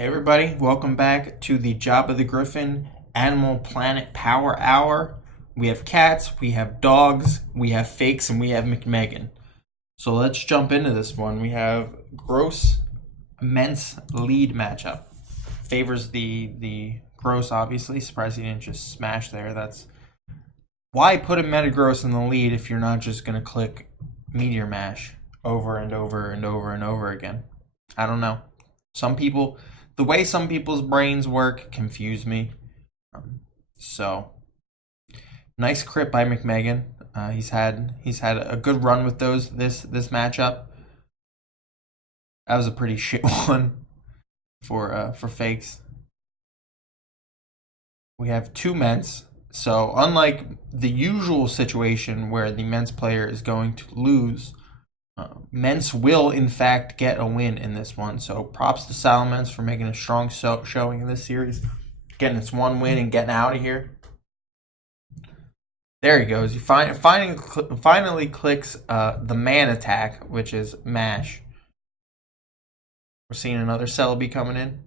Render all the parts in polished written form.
Hey everybody, welcome back to the JabbaTheGriffin Animal Planet Power Hour. We have cats, we have dogs, we have fakes, and we have McMegan. So let's jump into this one. We have gross immense lead matchup. Favors the gross, obviously. Surprised he didn't just smash there. That's why put a Metagross in the lead if you're not just gonna click Meteor Mash over and over and over and over again. I don't know. Some people, the way some people's brains work, confuse me. So nice crit by McMegan. He's had a good run with those this matchup. That was a pretty shit one for fakes. We have two Ments. So unlike the usual situation where the Ments player is going to lose, Ments will in fact get a win in this one. So props to Salamence for making a strong showing in this series, getting its one win and getting out of here. There he goes. He finally clicks the man attack, which is mash. We're seeing another Celebi coming in.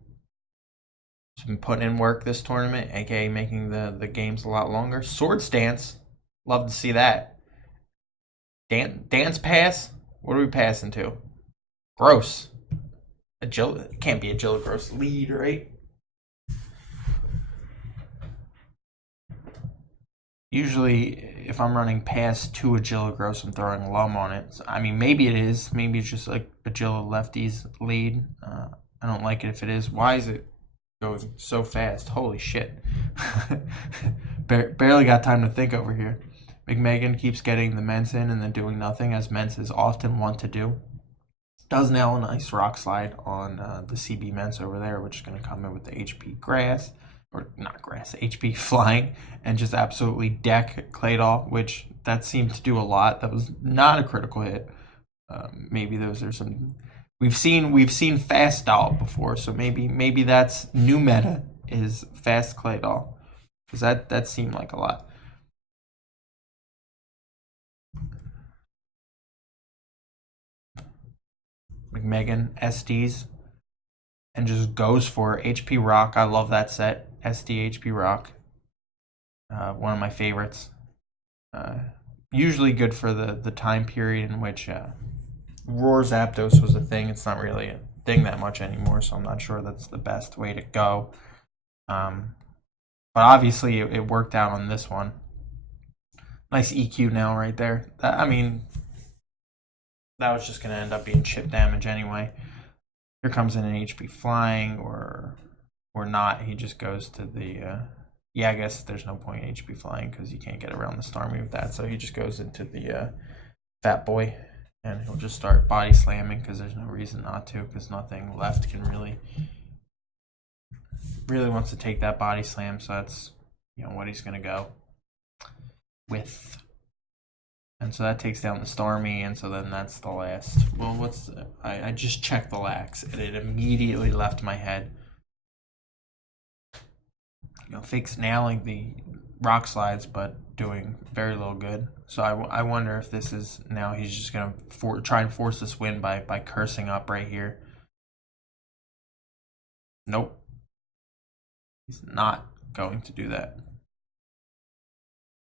He's been putting in work this tournament, aka making the games a lot longer. Sword Stance, love to see that. Dance pass. What are we passing to? Gross. It can't be gross lead, right? Usually, if I'm running past two Agilagross, I'm throwing Lum on it. So, I mean, maybe it is. Maybe it's just like Agila lefties lead. I don't like it if it is. Why is it going so fast? Holy shit. Barely got time to think over here. McMegan keeps getting the Ments in and then doing nothing, as Ments is often want to do. Does nail a nice Rock Slide on the CB Ments over there, which is going to come in with the HP Grass. Or not Grass, HP Flying, and just absolutely deck Claydol, which that seemed to do a lot. That was not a critical hit. Maybe those are some... We've seen Fast Doll before, so maybe that's new meta is Fast Claydol. Because that seemed like a lot. McMegan SDs and just goes for HP Rock. I love that set. SD HP Rock. One of my favorites. Usually good for the time period in which Roar Zapdos was a thing. It's not really a thing that much anymore, so I'm not sure that's the best way to go. But obviously it worked out on this one. Nice EQ now right there. I mean, that was just going to end up being chip damage anyway. Here comes in an HP Flying or not. He just goes to the... yeah, I guess there's no point in HP Flying because you can't get around the Starmie with that. So he just goes into the Fat Boy and he'll just start body slamming because there's no reason not to, because nothing left can really wants to take that body slam. So that's what he's going to go with. And so that takes down the Starmie, and so then that's the last. Well, I just checked the lax, and it immediately left my head. Fake's nailing the Rock Slides, but doing very little good. So I wonder if this is now he's just gonna try and force this win by cursing up right here. Nope, he's not going to do that.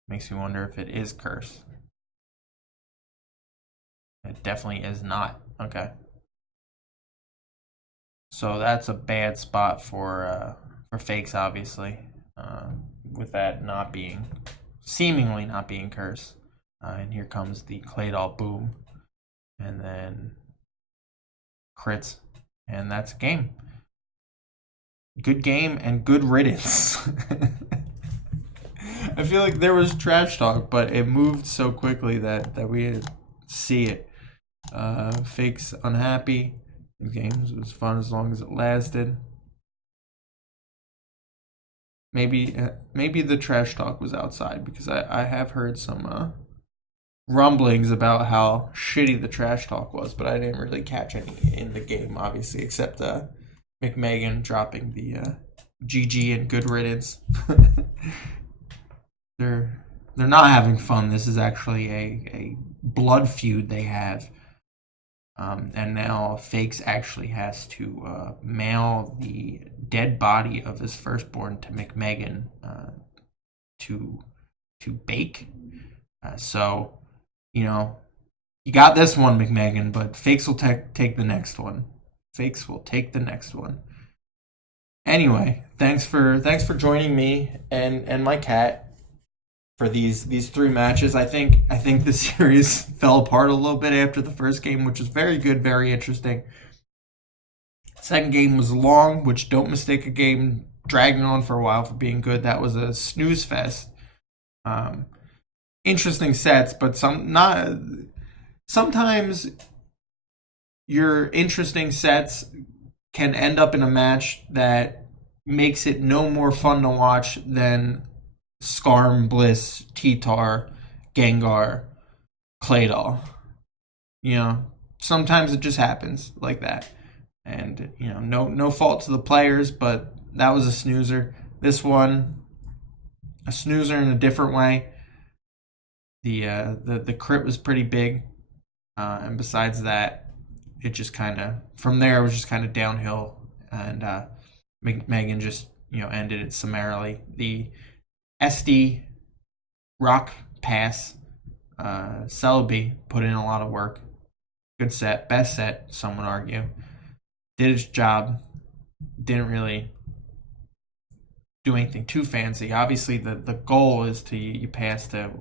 Makes me wonder if it is curse. It definitely is not. Okay. So that's a bad spot for fakes, obviously. With that seemingly not being curse. And here comes the Claydol boom. And then crits. And that's a game. Good game and good riddance. I feel like there was trash talk, but it moved so quickly that we didn't see it. Fakes unhappy. The game was fun as long as it lasted. Maybe the trash talk was outside, because I have heard some rumblings about how shitty the trash talk was, but I didn't really catch any in the game, obviously, except McMegan dropping the GG and good riddance. They're not having fun. This is actually a blood feud they have. And now Fakes actually has to mail the dead body of his firstborn to McMegan to bake. So, you know, you got this one, McMegan, but Fakes will take the next one. Fakes will take the next one. Anyway, thanks for joining me and my cat for these three matches. I think the series fell apart a little bit after the first game, which was very good, very interesting. Second game was long, which don't mistake a game dragging on for a while for being good. That was a snooze fest. Um, Interesting sets, but sometimes your interesting sets can end up in a match that makes it no more fun to watch than Skarm, Bliss, T-Tar, Gengar, Claydol. You know, sometimes it just happens like that. And, no fault to the players, but that was a snoozer. This one, a snoozer in a different way. The crit was pretty big. And besides that, it just kind of, from there, it was just kind of downhill. And Megan just, ended it summarily. The SD Rock Pass, Celebi put in a lot of work. Good set, best set, some would argue. Did its job. Didn't really do anything too fancy. Obviously, the goal is to you pass to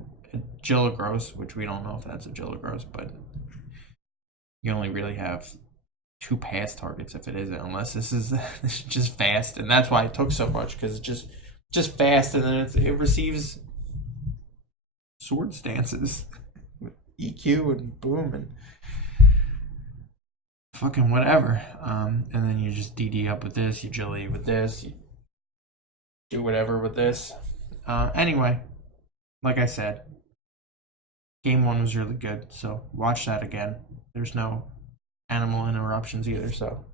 Gilligros, which we don't know if that's a Gilligros, but you only really have two pass targets if it isn't, unless this is just fast, and that's why it took so much, because it's just fast, and then it receives sword stances, EQ and boom and fucking whatever, and then you just DD up with this, you Agility with this, you do whatever with this. Anyway, like I said, game one was really good, so watch that again. There's no animal interruptions either, so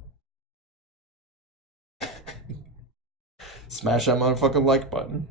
smash that motherfucking like button.